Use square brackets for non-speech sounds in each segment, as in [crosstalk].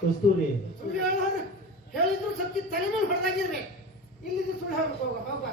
ಕಸ್ತೂರಿ ಸುಳ್ಳು ಹೇಳೋರು ಹೇಳಿದ್ರು ಸತ್ಯ ತಲೆ ಮೇಲೆ ಹೊಡೆದಾಗಿರ್ಬೇಕು ಇಲ್ಲಿದ್ದು ಸುಳ್ಳು ಹೇಳ್ಬೇಕು ಹೋಗ ಹೋಗ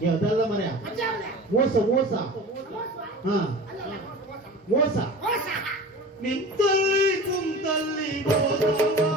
有，咋了么你？我说我说，嗯，我说我说，名正利正利国。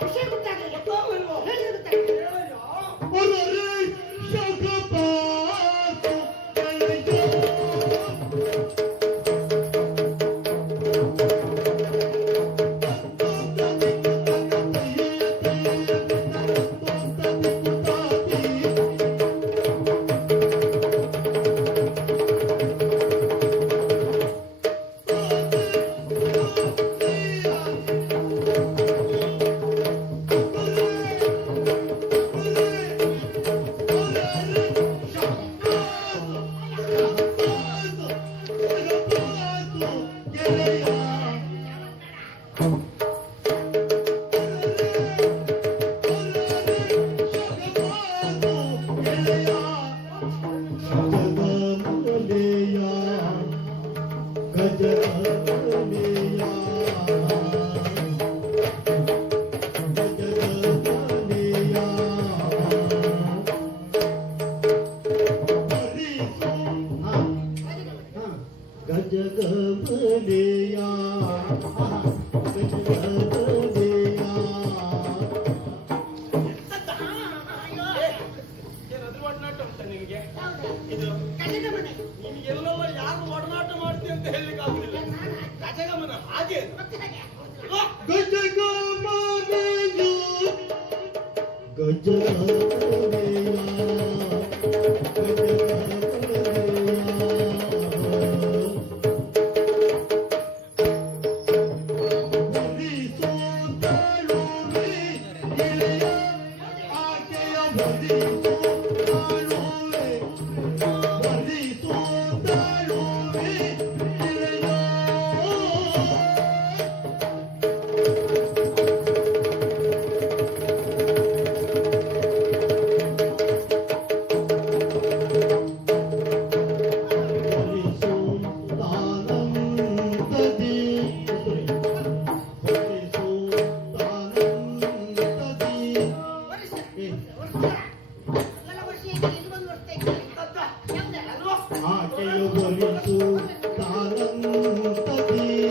ಖುಷಿ ಗೊತ್ತಾಗಲಿಲ್ಲ. ಇದು ಗಜಗಮನ ಯಾರು ಒಡನಾಟ ಮಾಡ್ತೀವಿ ಅಂತ ಹೇಳಲಿಕ್ಕೆ ಆಗುದಿಲ್ಲ ಗಜಗಮನ ಹಾಗೆ Thank you.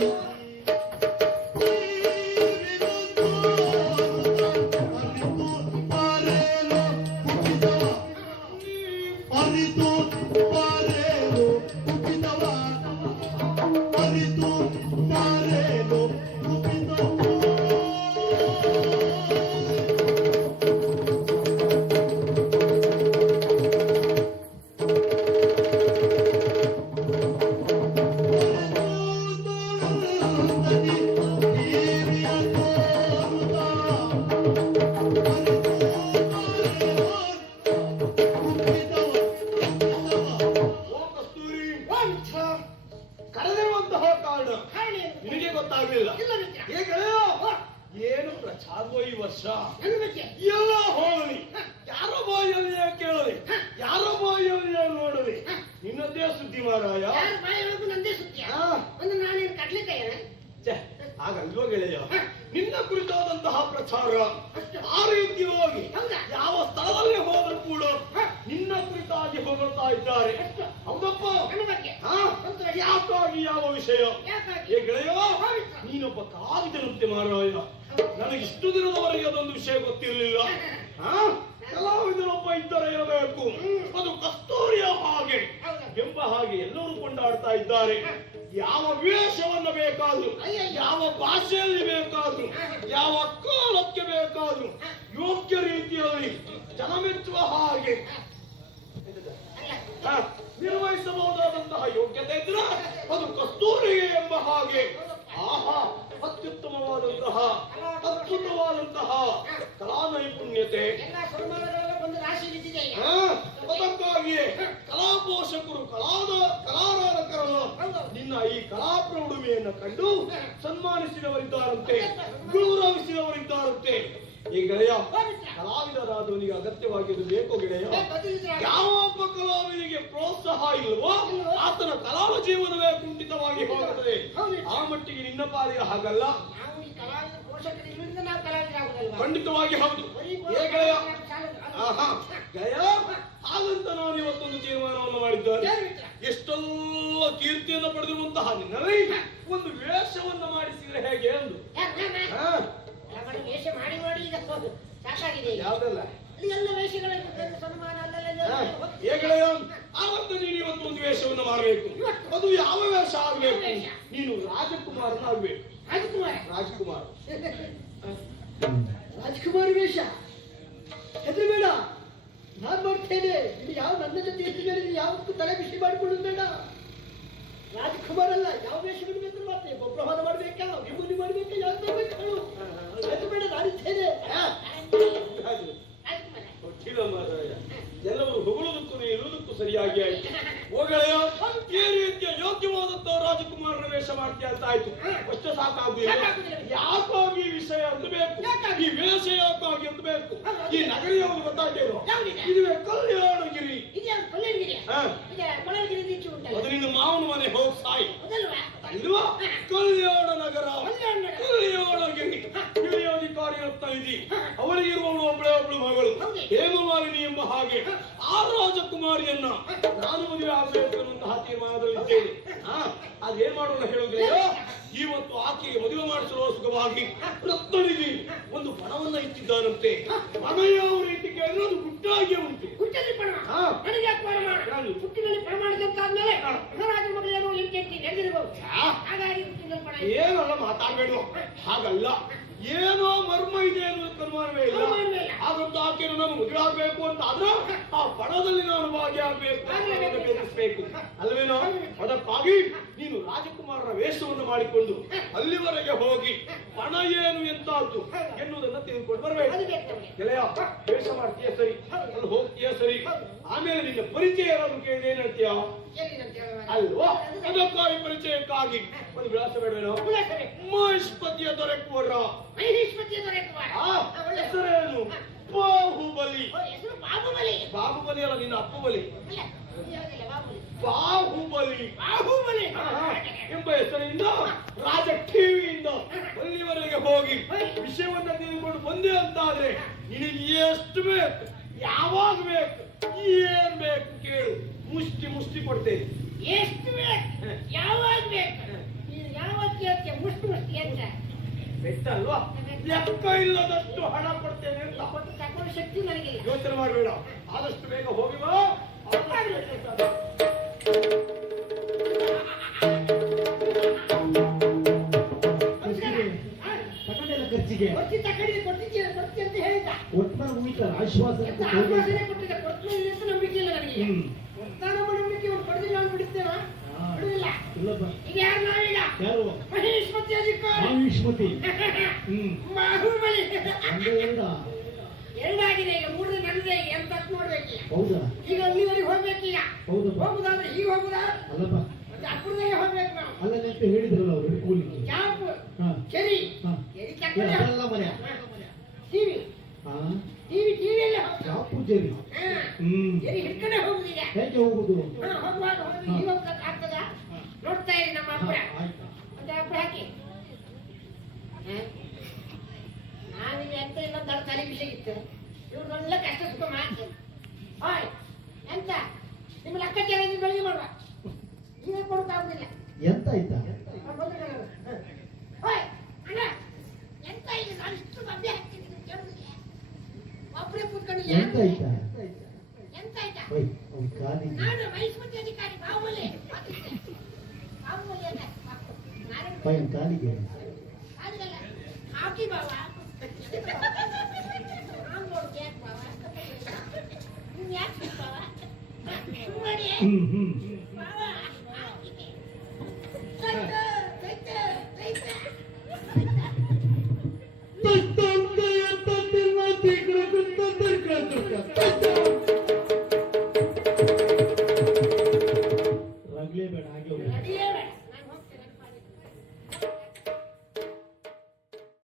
ಗೊತ್ತಾಗ್ಲಿಲ್ಲ. ಏನು ಪ್ರಚಾರವೋ ಈ ವರ್ಷ? ಎಲ್ಲ ಹೋಗಲಿ. ಯಾರೋ ಬಾಯಲ್ಲಿ ಕೇಳಲಿ? ಯಾರೋ ಬಾಯಲ್ಲಿ ನೋಡಲಿ? ನಿನ್ನದೇ ಸುದ್ದಿ ಮಾರಾಯ. ಹಾಗಲ್ವೋ ಗೆಳೆಯ? ನಿನ್ನ ಕುರಿತಾದಂತಹ ಪ್ರಚಾರ ಆ ರೀತಿ ಹೋಗಿ. ಯಾವ ಸ್ಥಳದಲ್ಲಿ ಹೋದರೂ ಕೂಡ ನಿನ್ನ ಕುರಿತಾಗಿ ಹೋಗುತ್ತಾ ಇದ್ದಾರೆ. ಯಾಕಾಗಿ ಯಾವ ವಿಷಯ? ಏ ಗೆಳೆಯ ನೀನೊಬ್ಬ ಕಲಾವಿದನಂತೆ ಮಾರಾಯ ನನಗೆ ಇಷ್ಟು ದಿನದವರೆಗೆ ಅದೊಂದು ವಿಷಯ ಗೊತ್ತಿರಲಿಲ್ಲ? ಕಲಾವಿದನೊಬ್ಬ ಇದ್ದರೆ ಇರಬೇಕು. ಅದು ಕಸ್ತೂರಿಯ ಹಾಗೆ? ಎಂಬ ಹಾಗೆ ಎಲ್ಲರೂ ಕೊಂಡಾಡ್ತಾ ಇದ್ದಾರೆ. ಯಾವ ವೇಷವನ್ನು ಬೇಕಾದ್ರು. ಯಾವ ಭಾಷೆಯಲ್ಲಿ ಬೇಕಾದ್ರು ಯಾವ ಕಾಲಕ್ಕೆ ಬೇಕಾದ್ರು ಯೋಗ್ಯ ರೀತಿಯಲ್ಲಿ ಜನಮೆಚ್ಚುವ ಹಾಗೆ. ನಿರ್ವಹಿಸಬಹುದಾದಂತಹ ಯೋಗ್ಯತೆ ಇದ್ರೆ ಅದು ಕಸ್ತೂರಿಗೆ ಎಂಬ ಹಾಗೆ. ಆಹಾ ಅತ್ಯುತ್ತಮವಾದಂತಹ ಅದ್ಭುತವಾದಂತಹ ಕಲಾ ನೈಪುಣ್ಯತೆ ಅದಕ್ಕಾಗಿಯೇ ಕಲಾ ಪೋಷಕರು ಕಲಾದ ಕಲಾರಾಧಕರಲ್ಲ ನಿನ್ನ ಈ ಕಲಾ ಪ್ರೌಢಿಮೆಯನ್ನು ಕಂಡು ಸನ್ಮಾನಿಸಿದವರಿದ್ದಾರಂತೆ ಗೌರವಿಸಿದವರಿದ್ದಾರಂತೆ. ಈ ಗೆಳೆಯ ಕಲಾವಿದರಾದವನಿಗೆ ಅಗತ್ಯವಾಗಿದ್ದು ಬೇಕೋ ಗೆಳೆಯ ಯಾವ ಒಬ್ಬ ಕಲಾವಿದನಿಗೆ ಪ್ರೋತ್ಸಾಹ ಇಲ್ಲವೋ ಆತನ ಕಲಾ ಜೀವನವೇ ಕುಂಠಿತವಾಗಿ ಹೋಗುತ್ತದೆ. ಆ ಮಟ್ಟಿಗೆ ನಿನ್ನ ಪಾಲಿಗೆ ಹಾಗಲ್ಲ. ಖಂಡಿತವಾಗಿ ಹೌದು. ಗೆಳೆಯ? ಹಾಗಂತ ನಾನು ಇವತ್ತೊಂದು ತೀರ್ಮಾನವನ್ನು ಮಾಡಿದ್ದೇನೆ? ಎಷ್ಟೆಲ್ಲ ಕೀರ್ತಿಯನ್ನು ಪಡೆದಿರುವಂತಹ ನಿನ್ನಲ್ಲಿ ಒಂದು ವೇಷವನ್ನು ಮಾಡಿಸಿದ್ರೆ ಹೇಗೆ? ವೇಷ ಮಾಡಿ ಮಾಡಿ ಈಗ ಸಾಕಾಗಿದೆ ಯಾವುದಲ್ಲ? ಎಲ್ಲ ವೇಷಗಳ ಸನ್ಮಾನ ಅಲ್ಲೆಲ್ಲ ಆವತ್ತು ನೀನು ಇವತ್ತು ಒಂದು ವೇಷವನ್ನು ಮಾಡಬೇಕು ಅದು ಯಾವ ವೇಷ ಆಗ್ಬೇಕು? ನೀನು ರಾಜಕುಮಾರನಾಗ್ಬೇಕು ರಾಜಕುಮಾರ? ರಾಜಕುಮಾರ. ರಾಜಕುಮಾರ್ ವೇಷ? ಹೆದರು ಬೇಡ. ನಾನ್ ಮಾಡ್ತೇನೆ. ಇಲ್ಲಿ ಯಾವ ನನ್ನ ಜೊತೆ ಎತ್ತಿದ್ದಾರೆ ಯಾವತ್ತೂ ತಲೆ ಬಿಸಿ ಮಾಡಿಕೊಳ್ಳೋದು ಬೇಡ. ರಾಜಕುಮಾರ ಅಲ್ಲ ಯಾವ ವೇಷ ಬಿಡಬೇಕು ಮಾಡ್ತೇನೆ ಬೊಬ್ರವಾದ ಮಾಡ್ಬೇಕಾ? ವಿಭೂತಿ ಮಾಡ್ಬೇಕಾ? ಯಾವ್ದು ಬೇಕು ಹೇಳು ಹೆದರು ಬೇಡ ನಾನಿದ್ದೇನೆ ಸರಿಯಾಗಿ ಆಯ್ತು. ಹೋಗಳೆಯ ಈ ರೀತಿಯ ಯೋಗ್ಯವಾದಂತಹ ರಾಜಕುಮಾರನ ವೇಷ ಮಾಡ್ತೀಯ ಅಂತ ಆಯ್ತು. ಅಷ್ಟು ಸಾಕಾಗುದಿಲ್ಲ. ಯಾಕೋ ಯಾಕಾಗಿ ಈ ವಿಷಯ ಅಂತ ಬೇಕು ಯಾಕಾಗಿ? ಈ ವೇಷ ಯಾಕಾಗಿ ಅಂತ ಈ ನಗರಿ ಯಾವುದು ಗೊತ್ತಾಗ್ತೇನೋ? ಯಾವ್ದಿದೆ? ಇದುವೇ ಕಲ್ಯಾಣಗಿರಿ. ಅದು ನಿನ್ನ ಮಾವನ ಮನೆ ಹೋಗಿ ಸಾಯಿ. ಕಲ್ಯಾಣ ನಗರ. ಕಲ್ಯಾಣ ನಗರ. ಕಲ್ಯಾಣಗಿರಿ. ಹಿರಿಯ ಅಧಿಕಾರಿ ಅಂತ ಇದಿ ಅವಳಿಗಿರುವವಳು ಒಬ್ಬಳೇ ಒಬ್ಬಳೆ ಮಗಳು. ಹೇಗು ಹೇಮಮಾಲಿನಿ ಎಂಬ ಹಾಗೆ. ಆ ರಾಜಕುಮಾರಿಯನ್ನ ನಾನು ಮದುವೆ ಆಗಬೇಕು ಅನ್ನುವಂತಹ ತೀರ್ಮಾನದಲ್ಲಿದ್ದೇನೆ ಅದೇನ್ ಮಾಡೋಣ ಹೇಳುವುದಿಲ್ಲ ಇವತ್ತು ಆಕೆಗೆ ಮದುವೆ ಮಾಡಿಸಲು ಸುಖವಾಗಿ ರತ್ನನಿಗೆ ಒಂದು ಪಣವನ್ನ ಇಟ್ಟಿದ್ದಾನಂತೆ. ಮನೆಯ ಯಾವ ರೀತಿ ಕೇಳಿದ್ರೆ ಅದು ಗುಟ್ಟಾಗಿಯೇ ಉಂಟು. ನನಗೆ ಯಾಕೆ? ಹುಟ್ಟಿನಲ್ಲಿ ಎಂಟೆಂಟಿ. ಹಾಗಾಗಿ ಹುಟ್ಟಿನಲ್ಲಿ ಪ್ರಮಾಣ ಏನಲ್ಲ ಮಾತಾಡ್ಬೇಡ ಹಾಗಲ್ಲ. ಏನೋ ಮರ್ಮ ಇದೆ ಅನ್ನುವ ಅನುಮಾನವೇ ಇಲ್ಲ. ಹಾಗಂತ ಆಕೆಯನ್ನು ನಾನು ಮದುವೆ ಆಗ್ಬೇಕು ಅಂತ ಆದ್ರೆ ಆ ಪಣದಲ್ಲಿ ನಾನು ಭಾಗಿಯಾಗಬೇಕು ಆಗ್ಬೇಕು ಅಲ್ಲವೇನೋ ಅಲ್ವೇನೋ? ಅದಕ್ಕಾಗಿ ನೀನು ವೇಷವನ್ನು ಮಾಡಿಕೊಂಡು ಅಲ್ಲಿವರೆಗೆ ಹೋಗಿ ಹಣ ಏನು ಎಂತಾದ್ದು ಎನ್ನುವುದನ್ನು ತಿಳಿದುಕೊಂಡು ಬರಬೇಕು. ಗೆಳೆಯ ವೇಷ ಮಾಡ್ತೀಯ ಸರಿ? ಅಲ್ಲಿ ಹೋಗ್ತೀಯ ಸರಿ? ಆಮೇಲೆ ನಿನ್ನ ಪರಿಚಯ ಏನಾದ್ರು ಕೇಳಿದ್ರೆ ಏನ್ ಹೇಳ್ತೀಯ? ಅಲ್ವಾ? ಅದಕ್ಕಾಗಿ ಪರಿಚಯಕ್ಕಾಗಿ. ಒಂದು ವಿಳಾಸ ಬೇಡವೇನೋ. ಮಹಿಷ್ಪತಿಯ ದೊರೆಕುವರ. ಹೆಸರೇನು? ಬಾಹುಬಲಿ. ಬಾಹುಬಲಿ. ಬಾಹುಬಲಿ ಅಲ್ಲ ನಿನ್ನ ಅಪ್ಪ ಬಲಿ ಅಲ್ಲ, ಇದು ಬಾಹುಬಲಿ. ಬಾಹುಬಲಿ. ಎಂಬ ಹೆಸರಿನಿಂದ ರಾಜ ಟಿವಿಯಿಂದ ಅಲ್ಲಿವರೆಗೆ ಹೋಗಿ ವಿಷಯವನ್ನ ತಿಳಿದುಕೊಂಡು ಬಂದೆ ಅಂತಾದ್ರೆ ನಿನಗೆ ಎಷ್ಟು ಬೇಕು? ಯಾವಾಗ ಬೇಕು? ಏನ್ ಬೇಕು ಕೇಳು. ಮುಷ್ಟಿ ಮುಷ್ಟಿ ಕೊಡ್ತೇನೆ. ಎಷ್ಟು ಬೇಕು? ಯಾವಾಗ ಬೇಕು? ಯಾವಾಗ ಕೇಳ್ತೀಯ? ಮುಷ್ಟಿ ಮುಷ್ಟಿ ಅಂತ ಬೆಟ್ಟ ಅಲ್ವಾ ಲೆಕ್ಕ ಇಲ್ಲದಷ್ಟು ಹಣ ಕೊಡ್ತೇನೆ ಅಂತ. ಶಕ್ತಿ ನನಗಿಲ್ಲ. ಯೋಚನೆ ಮಾಡಬೇಡ. ಆದಷ್ಟು ಬೇಗ ಹೋಗಿ ಬಾ. ತಗೊಂಡೆಲ್ಲ ಖರ್ಚಿಗೆ. ಕೊಡ್ತಿ ತಗೊಂಡಿದ್ದೆ ಕೊಡ್ತಿದ್ದೆ ಕೊಡ್ತಿ ಅಂತ ಹೇಳಿದ್ದ. ಒಟ್ಟಾರೆ ಉಳಿತಾರ ಆಶ್ವಾಸ ಎಂತ ಆಶ್ವಾಸನೆ ಕೊಟ್ಟಿದ್ದ ಕೊಡ್ತೀನಿ ಅಂತ ನಂಬಿಕೆ ಇಲ್ಲ ನನಗೆ. ಒತ್ತಾನ ನಂಬಿಕೆ ಅವ್ನು ಪಡೆದಿಲ್ಲ ಅಂತ. ಬಿಡುದಿಲ್ಲ ಇಲ್ಲಪ್ಪ. ಈಗ ಯಾರು ನಾವೀಗ? ಯಾರು? ಮಹೇಶ್ಮತಿ ಅಧಿಕಾರಿ. ಮಹಿಷ್ಮತಿ. ಬಾಹುಬಲಿ [laughs] ಎರಡಾಗಿದೆ ಈಗ ಮೂರನೇ ನಡೆದಿದೆ ಈಗ ಎಂತ ನೋಡ್ಬೇಕು ಈಗ ಹೌದಾ? ಈಗ ಅಲ್ಲಿವರೆಗೆ ಹೋಗ್ಬೇಕು ಈಗ ಹೌದಪ್ಪ ಹೋಗುದಾದ್ರೆ ಹೀಗೆ ಹೋಗುದಾ? ಅಲ್ಲಪ್ಪ. ಮತ್ತೆ ಅಪ್ಪುರದಾಗೆ ಹೋಗ್ಬೇಕು ನಾವು. ಅಲ್ಲ ನೆನಪು ಹೇಳಿದ್ರಲ್ಲ ಎಲ್ಲ ಟಿವಿ. ಹ್ಮ್. ಹೋಗುದು? ಆಗ್ತದ ನೋಡ್ತಾ ಇರಿ ನಮ್ಮ ಅಪ್ಪರ. ಒಂದು ಅಪ್ಪರ ಹಾಕಿ. ನಾನು ನಿಮ್ಮ ಅಂತ ಇನ್ನೊಂದು ತಲೆ ವಿಷಯ ಇತ್ತು. ಇವ್ರನ್ನೆಲ್ಲ ಕಷ್ಟ ಸುಖ ಮಾಡ್ತೀನಿ ಒಬ್ಬರೇ ಕೂತ್ಕೊಂಡು ಎಂತ ಆಯ್ತಾ ಎಂತ ಆಯ್ತಾ ಓಯ್ ಅವ್ನ್ ಕಾಲಿಗೆ. ನಾನು ಮೈಸೂರು ಅಧಿಕಾರಿ ಬಾಹುಬಲಿ. ಬಾಹುಬಲಿ ಅಲ್ಲ ನಾನು ಪೈನ್ ಕಾಲಿಗೆ. ಅದಲ್ಲ ಹಾಕಿ ಬಾವ. ಹ್ಮ್ ಹ್ಮ್.